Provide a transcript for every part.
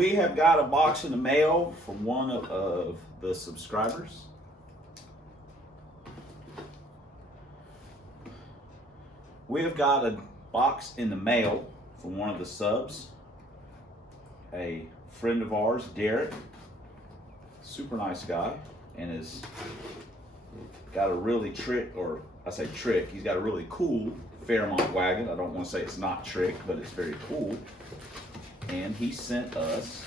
we have got a box in the mail from one of the subscribers. We have got a box in the mail from one of the subs. A friend of ours, Derek, super nice guy, and has got a really he's got a really cool Fairmont wagon. I don't want to say it's not trick, but it's very cool. And he sent us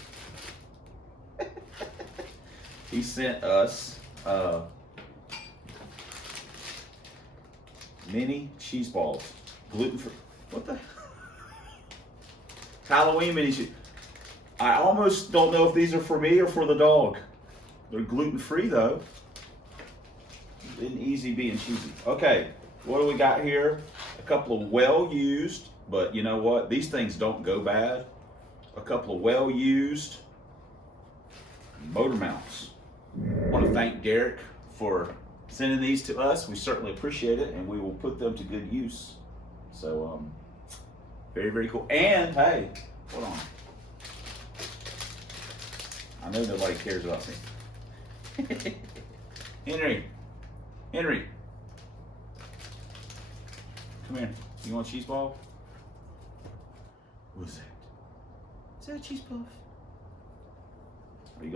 mini cheese balls, gluten free. What the Halloween mini cheese? I almost don't know if these are for me or for the dog. They're gluten free though. Isn't easy being cheesy. Okay, what do we got here? A couple of well used, but you know what? These things don't go bad. A couple of well used motor mounts. I want to thank Derek for sending these to us. We certainly appreciate it, and we will put them to good use. So, very, very cool. And hey, hold on. I know nobody cares about me. Henry, come here. You want a cheese ball? What is that? Is that a cheese puff? Are you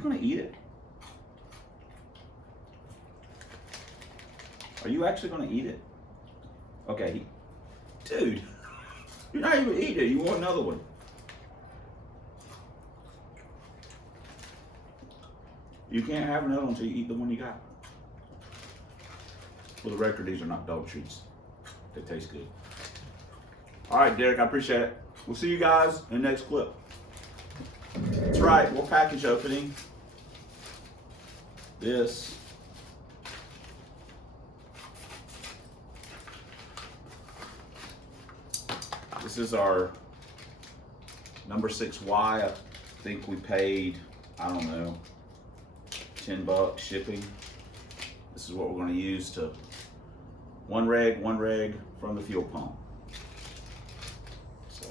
gonna eat it? Are you actually gonna eat it? Okay, dude, you're not even eating it. You want another one? You can't have another one until you eat the one you got. For the record, these are not dog treats. They taste good. All right, Derek, I appreciate it. We'll see you guys in the next clip. That's right, more package opening. This. This is our number 6Y. I think we paid, I don't know, $10 shipping. This is what we're going to use to one reg from the fuel pump. So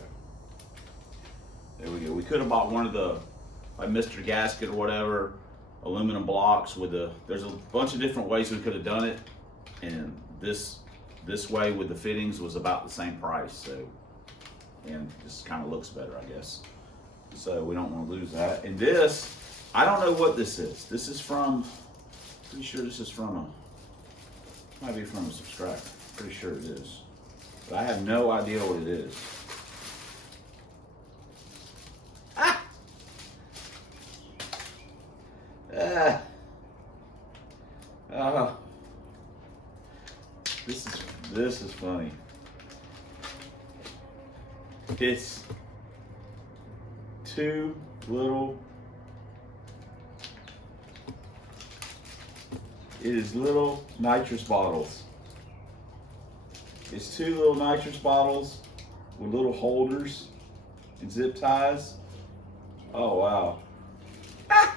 there we go. We could have bought one of the, like Mr. Gasket or whatever, aluminum blocks with the, there's a bunch of different ways we could have done it, and this way with the fittings was about the same price. So, and this kind of looks better, I guess. So we don't want to lose that. And this, I don't know what this is. This is from, pretty sure this is from might be from a subscriber. Pretty sure it is. But I have no idea what it is. Ah! This is funny. It's two little, it is little nitrous bottles. It's two little nitrous bottles with little holders and zip ties. Oh wow. Ah!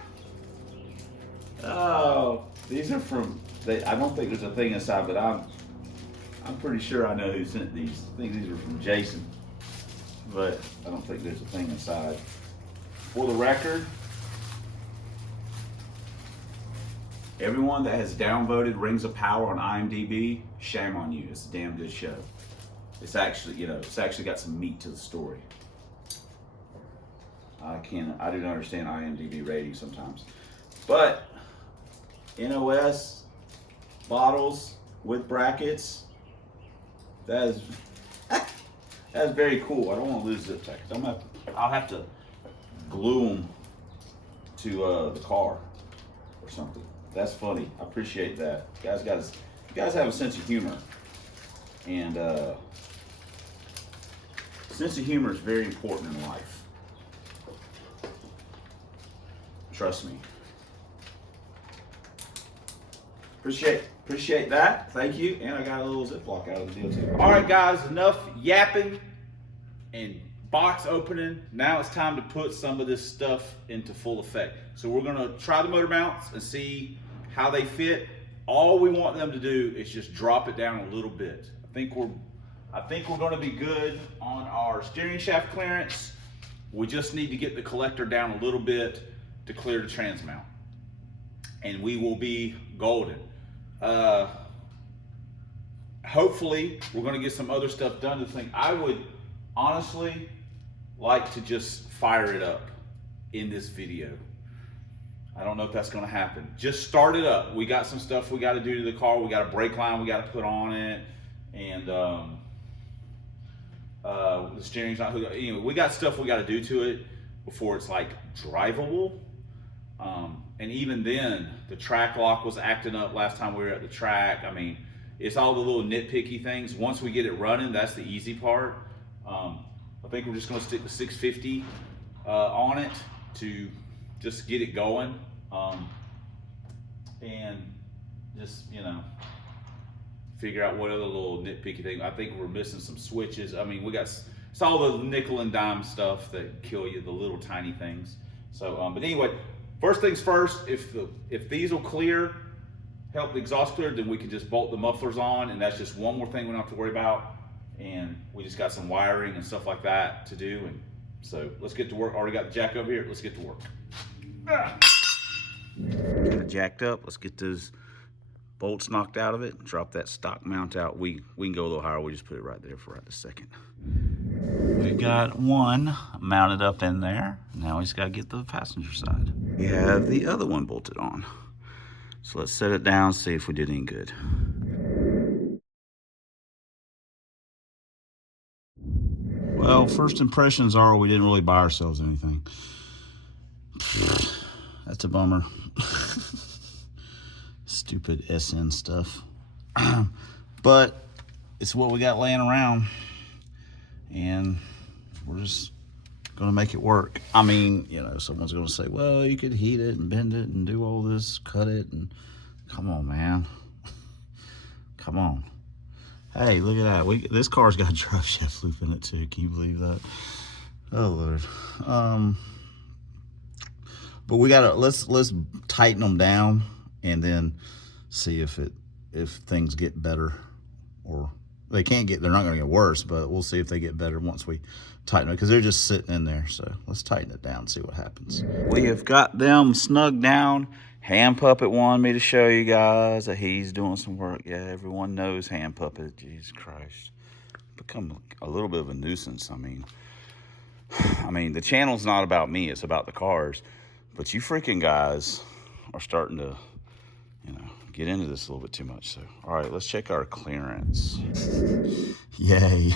Oh, these are from, I don't think there's a thing inside, but I'm pretty sure I know who sent these. I think these are from Jason, but I don't think there's a thing inside. For the record, everyone that has downvoted Rings of Power on IMDb, shame on you. It's a damn good show. It's actually, you know, it's actually got some meat to the story. I do not understand IMDb ratings sometimes. But NOS bottles with brackets, that's very cool. I don't want to lose zip ties. I'll have to glue them to the car or something. That's funny. I appreciate that. You guys have a sense of humor, and sense of humor is very important in life. Trust me. Appreciate that. Thank you. And I got a little Ziploc out of the deal too. All right, guys. Enough yapping and box opening. Now it's time to put some of this stuff into full effect. So we're gonna try the motor mounts and see how they fit. All we want them to do is just drop it down a little bit. I think we're gonna be good on our steering shaft clearance. We just need to get the collector down a little bit to clear the trans mount, and we will be golden. Hopefully we're going to get some other stuff done to the thing. I would honestly like to just fire it up in this video. I don't know if that's going to happen. Just start it up. We got some stuff we got to do to the car. We got a brake line we got to put on it, and the steering's not hooked up. Anyway, we got stuff we got to do to it before it's like drivable. And even then, the track lock was acting up last time we were at the track. I mean, it's all the little nitpicky things. Once we get it running, that's the easy part. I think we're just going to stick the 650 on it to just get it going, and just, you know, figure out what other little nitpicky thing. I think we're missing some switches. I mean, it's all the nickel and dime stuff that kill you, the little tiny things. So, but anyway, first things first, if these will clear, help the exhaust clear, then we can just bolt the mufflers on, and that's just one more thing we don't have to worry about. And we just got some wiring and stuff like that to do, and so let's get to work. Already got the jack over here. Let's get to work. Got it jacked up. Let's get those bolts knocked out of it. Drop that stock mount out. We can go a little higher. We just put it right there for right a second. We got one mounted up in there. Now we just got to get the passenger side. We have the other one bolted on. So let's set it down, see if we did any good. Well, first impressions are we didn't really buy ourselves anything. That's a bummer. Stupid SN stuff. But it's what we got laying around, and we're just gonna make it work. I mean, you know, someone's gonna say, well, you could heat it and bend it and do all this, cut it, and come on, man. Come on. Hey, look at that. This car's got a drive shaft loop in it too. Can you believe that? Oh Lord. But we gotta let's tighten them down and then see if things get better, or they're not gonna get worse, but we'll see if they get better once we tighten it, because they're just sitting in there. So let's tighten it down and see what happens. We have got them snug down. Hand Puppet wanted me to show you guys that he's doing some work. Yeah, everyone knows Hand Puppet. Jesus Christ. Become a little bit of a nuisance. I mean, the channel's not about me, it's about the cars. But you freaking guys are starting to, you know, get into this a little bit too much. So, all right, let's check our clearance. Yay.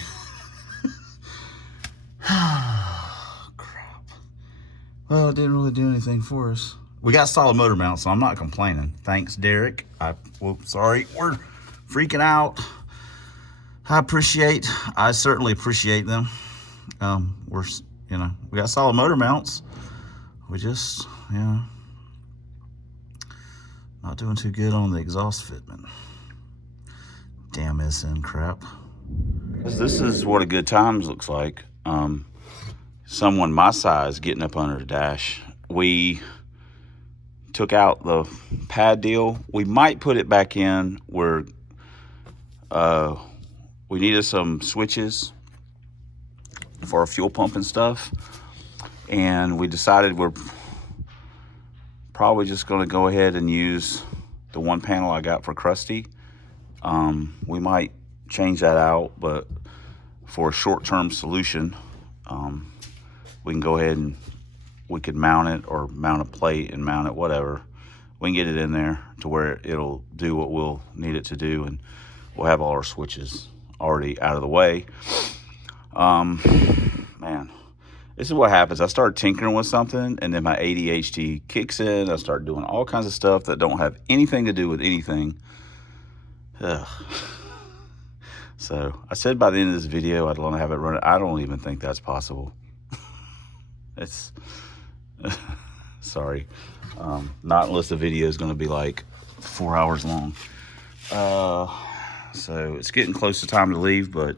Crap. Well, it didn't really do anything for us. We got solid motor mounts, so I'm not complaining. Thanks, Derek. Sorry, we're freaking out. I certainly appreciate them. We got solid motor mounts. We just, not doing too good on the exhaust fitment. Damn SN crap. This is what a good times looks like. Someone my size getting up under the dash. We took out the pad deal. We might put it back in where we needed some switches for our fuel pump and stuff. And we decided we're probably just going to go ahead and use the one panel I got for Krusty. We might change that out, but for a short-term solution, we can go ahead and we could mount it, or mount a plate and mount it, whatever. We can get it in there to where it'll do what we'll need it to do, and we'll have all our switches already out of the way. Man, this is what happens. I start tinkering with something, and then my ADHD kicks in. I start doing all kinds of stuff that don't have anything to do with anything. Ugh. So I said by the end of this video, I'd want to have it running. I don't even think that's possible. It's sorry. Not unless the video is going to be like 4 hours long. So it's getting close to time to leave, but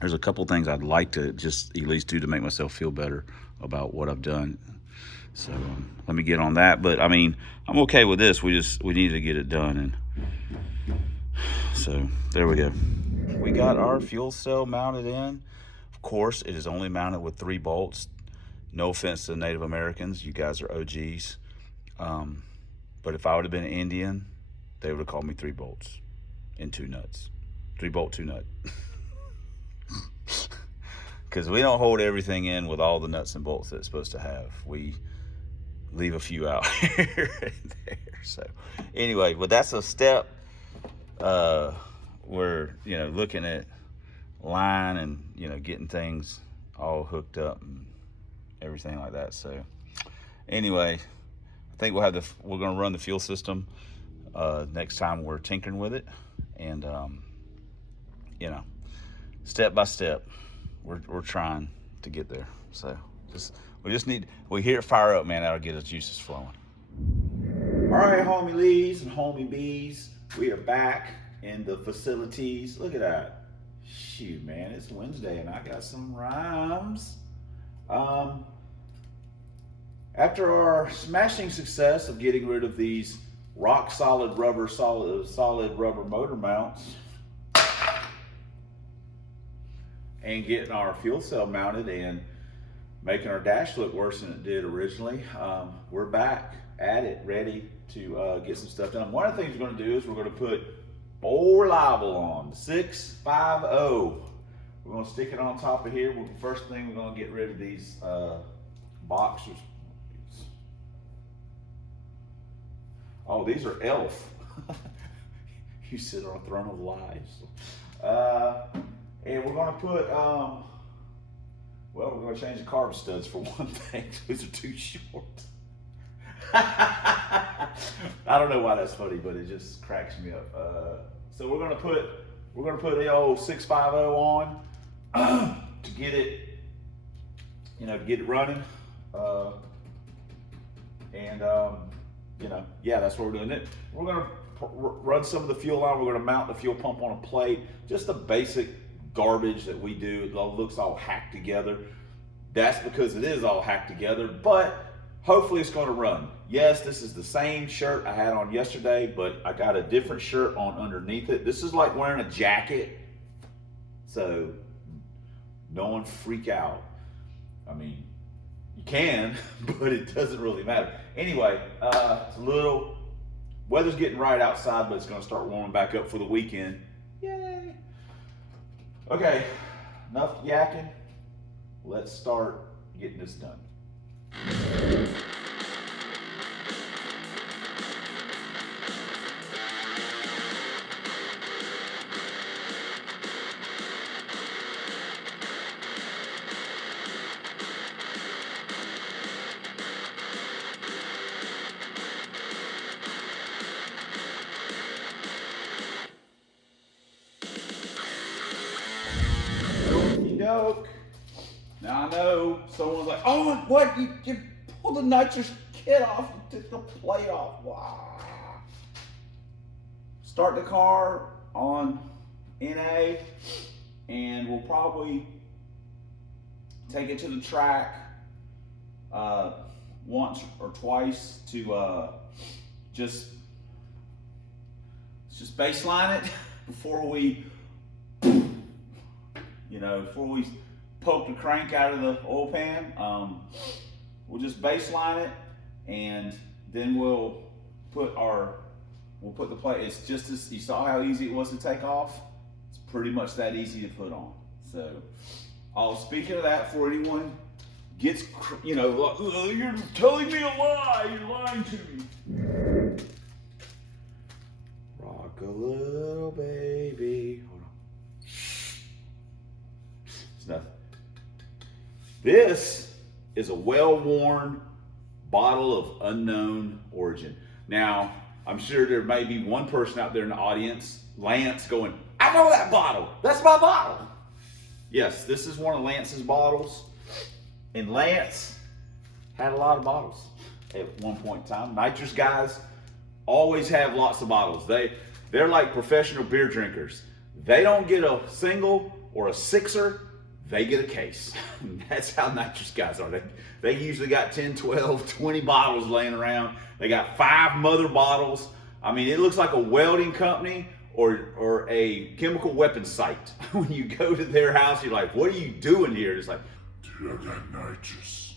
there's a couple things I'd like to just at least do to make myself feel better about what I've done. So let me get on that. But I mean, I'm okay with this. We need to get it done. And so there we go. We got our fuel cell mounted in. Of course, it is only mounted with 3 bolts. No offense to Native Americans, you guys are OGs. But if I would have been an Indian, they would have called me 3 bolts and 2 nuts. 3 bolt, 2 nut. Because we don't hold everything in with all the nuts and bolts that it's supposed to have. We leave a few out here and there. So anyway, but that's a step. We're, you know, looking at line and, you know, getting things all hooked up and everything like that. So anyway, I think we're going to run the fuel system next time we're tinkering with it, and you know, step by step, we're trying to get there. So we hear it fire up, man. That'll get us juices flowing. All right, homie Lees and homie B's, we are back in the facilities. Look at that. Shoot, man, it's Wednesday and I got some rhymes. After our smashing success of getting rid of these rock solid rubber motor mounts and getting our fuel cell mounted and making our dash look worse than it did originally, we're back at it, ready to get some stuff done. One of the things we're going to do is we're going to put old reliable on the 650. We're going to stick it on top of here. First thing, we're going to get rid of these boxers. Oh, these are Elf. You sit on a throne of lies. And we're going to put, well, we're going to change the carb studs for one thing. These are too short. I don't know why that's funny, but it just cracks me up. So we're going to put the old 650 on to get it, you know, to get it running. You know, yeah, that's what we're doing. We're going to run some of the fuel on. We're going to mount the fuel pump on a plate. Just the basic garbage that we do. It looks all hacked together. That's because it is all hacked together, but hopefully it's going to run. Yes, this is the same shirt I had on yesterday, but I got a different shirt on underneath it. This is like wearing a jacket, so no one freak out. I mean, you can, but it doesn't really matter. Anyway, it's a little, weather's getting right outside, but it's going to start warming back up for the weekend. Yay. Okay, enough yakking. Let's start getting this done. Now I know someone's like, oh, what? You pulled the nitrous kit off, you took the plate off. Wow. Start the car on NA, and we'll probably take it to the track once or twice to just baseline it before we, before we poke the crank out of the oil pan. We'll just baseline it, and then we'll put the plate. It's just as you saw how easy it was to take off. It's pretty much that easy to put on. So, speaking of that, for anyone gets, you're telling me a lie. You're lying to me. Rock a little, baby. Hold on. It's nothing. This is a well-worn bottle of unknown origin. Now, I'm sure there may be one person out there in the audience, Lance, going, I know that bottle. That's my bottle. Yes, this is one of Lance's bottles. And Lance had a lot of bottles at one point in time. Nitrous guys always have lots of bottles. They're like professional beer drinkers. They don't get a single or a sixer. They get a case. That's how nitrous guys are. They usually got 10, 12, 20 bottles laying around. They got 5 mother bottles. I mean, it looks like a welding company or a chemical weapons site. When you go to their house, you're like, what are you doing here? It's like, dude, I got nitrous.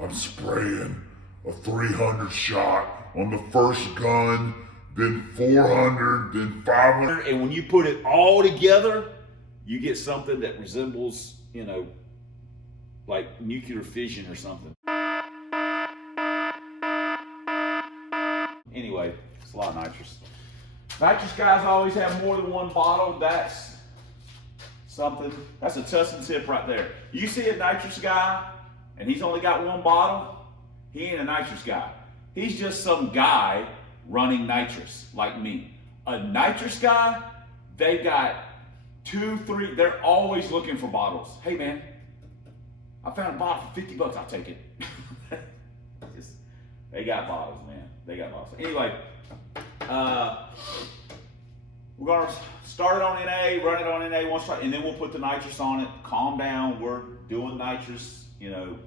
I'm spraying a 300 shot on the first gun, then 400, then 500. And when you put it all together, you get something that resembles, you know, like nuclear fission or something. Anyway, it's a lot of nitrous. Nitrous guys always have more than one bottle. That's something. That's a Tussin tip right there. You see a nitrous guy and he's only got one bottle, he ain't a nitrous guy. He's just some guy running nitrous like me. A nitrous guy, they got 2, 3, they're always looking for bottles. Hey man, I found a bottle for 50 bucks, I'll take it. They got bottles, man. They got bottles. Anyway, we're gonna start it on NA, run it on NA one shot, and then we'll put the nitrous on it. Calm down, we're doing nitrous, you know,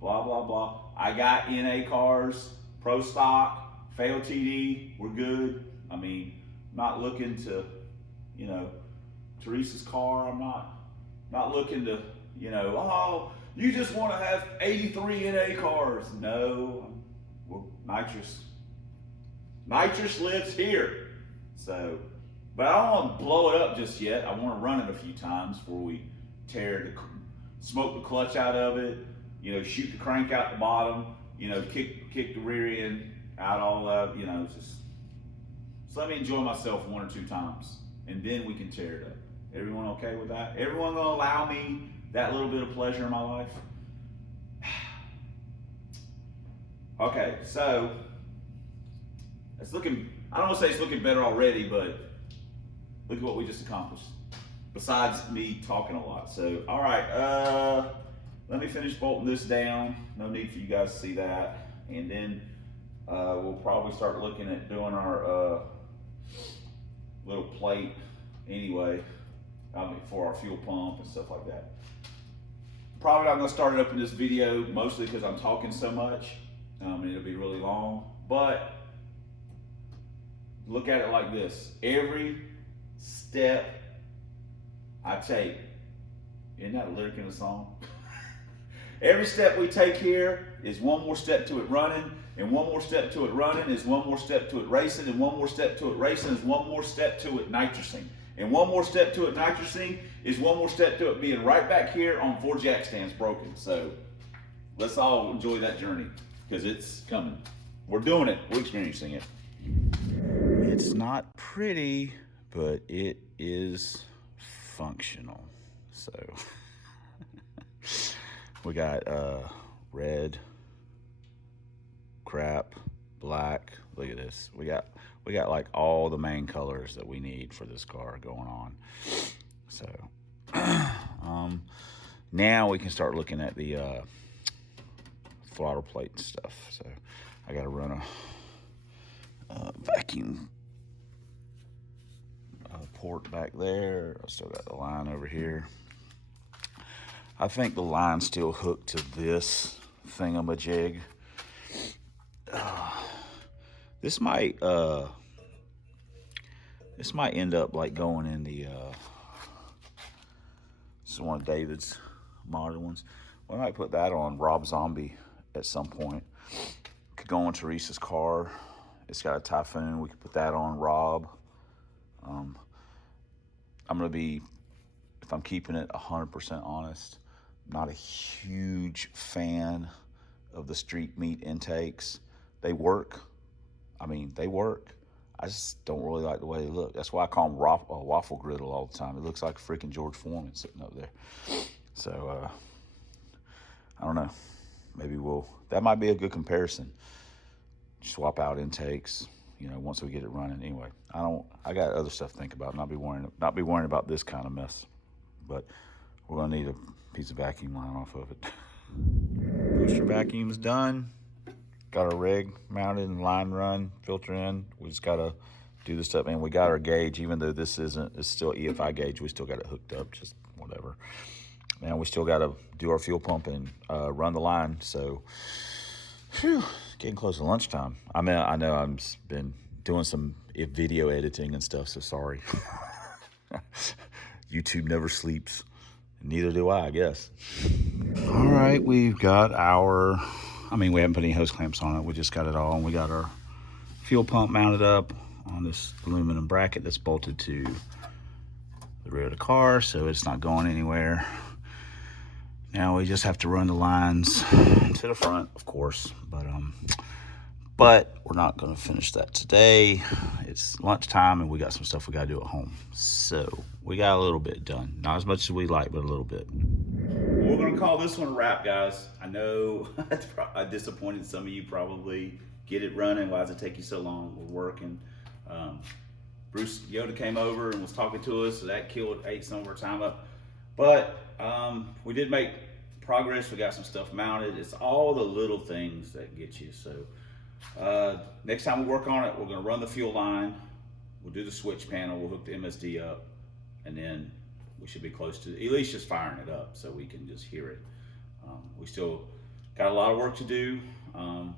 blah, blah, blah. I got NA cars, pro stock, fail TD, we're good. I mean, I'm not looking to, you know, Teresa's car, I'm not looking to, you know, oh, you just want to have 83 NA cars. No, we're nitrous. Nitrous lives here. So, but I don't want to blow it up just yet. I want to run it a few times before we smoke the clutch out of it, you know, shoot the crank out the bottom, you know, kick the rear end out all of, you know, just let me enjoy myself 1 or 2 times, and then we can tear it up. Everyone okay with that? Everyone gonna allow me that little bit of pleasure in my life? Okay, so it's looking, I don't want to say it's looking better already, but look at what we just accomplished. Besides me talking a lot. So, all right, let me finish bolting this down. No need for you guys to see that. And then we'll probably start looking at doing our little plate anyway, for our fuel pump and stuff like that. Probably not gonna start it up in this video, mostly because I'm talking so much. It'll be really long, but look at it like this. Every step I take, isn't that a lyric in a song? Every step we take here is one more step to it running, and one more step to it running is one more step to it racing, and one more step to it racing is one more step to it nitrosing. And one more step to it nitrosing is one more step to it being right back here on 4 jack stands broken. So let's all enjoy that journey, because it's coming. We're doing it, we're experiencing it. It's not pretty, but it is functional. So we got red, crap, black. Look at this. We got like all the main colors that we need for this car going on. So now we can start looking at the throttle plate and stuff. So I got to run a vacuum port back there. I still got the line over here. I think the line's still hooked to this thingamajig. This might end up like going in the this is one of David's modern ones. We might put that on Rob Zombie at some point. Could go on Teresa's car. It's got a Typhoon. We could put that on Rob. I'm gonna be, if I'm keeping it 100% honest, not a huge fan of the street meat intakes. They work. I mean, they work. I just don't really like the way they look. That's why I call them waffle griddle all the time. It looks like a freaking George Foreman sitting up there. So, I don't know. Maybe that might be a good comparison. Swap out intakes, you know, once we get it running. Anyway, I got other stuff to think about. Not be worrying about this kind of mess. But we're gonna need a piece of vacuum line off of it. Booster vacuum's done. Got our rig mounted and line run, filter in. We just gotta do this stuff, and we got our gauge. Even though it's still EFI gauge, we still got it hooked up. Just whatever. Man, we still gotta do our fuel pump and run the line. So, getting close to lunchtime. I mean, I know I've been doing some video editing and stuff, so sorry. YouTube never sleeps. Neither do I guess. All right, we've got our, we haven't put any hose clamps on it. We just got it all, and we got our fuel pump mounted up on this aluminum bracket that's bolted to the rear of the car, so it's not going anywhere. Now we just have to run the lines to the front, of course, but we're not going to finish that today. It's lunchtime, and we got some stuff we got to do at home. So we got a little bit done. Not as much as we like, but a little bit. We're going to call this one a wrap, guys. I know I disappointed some of you probably. Get it running. Why does it take you so long? We're working. Bruce Yoda came over and was talking to us, so that ate some of our time up. But we did make progress. We got some stuff mounted. It's all the little things that get you. So next time we work on it, we're going to run the fuel line. We'll do the switch panel. We'll hook the MSD up, and then we should be close to at least just firing it up so we can just hear it. We still got a lot of work to do,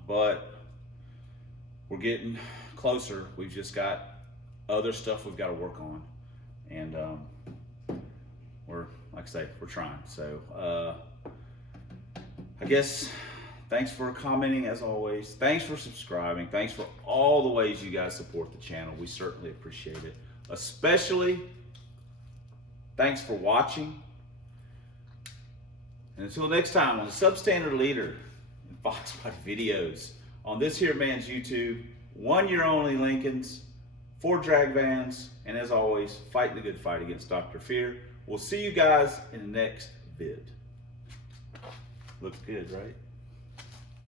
but we're getting closer. We've just got other stuff we've got to work on, and we're, like I say, we're trying. So I guess thanks for commenting as always. Thanks for subscribing. Thanks for all the ways you guys support the channel. We certainly appreciate it. Especially thanks for watching. And until next time on the Substandard Leader and Fox Body videos on this here man's YouTube, 1 year only Lincolns, 4 drag vans, and as always, fight the good fight against Dr. Fear. We'll see you guys in the next vid. Looks good, right?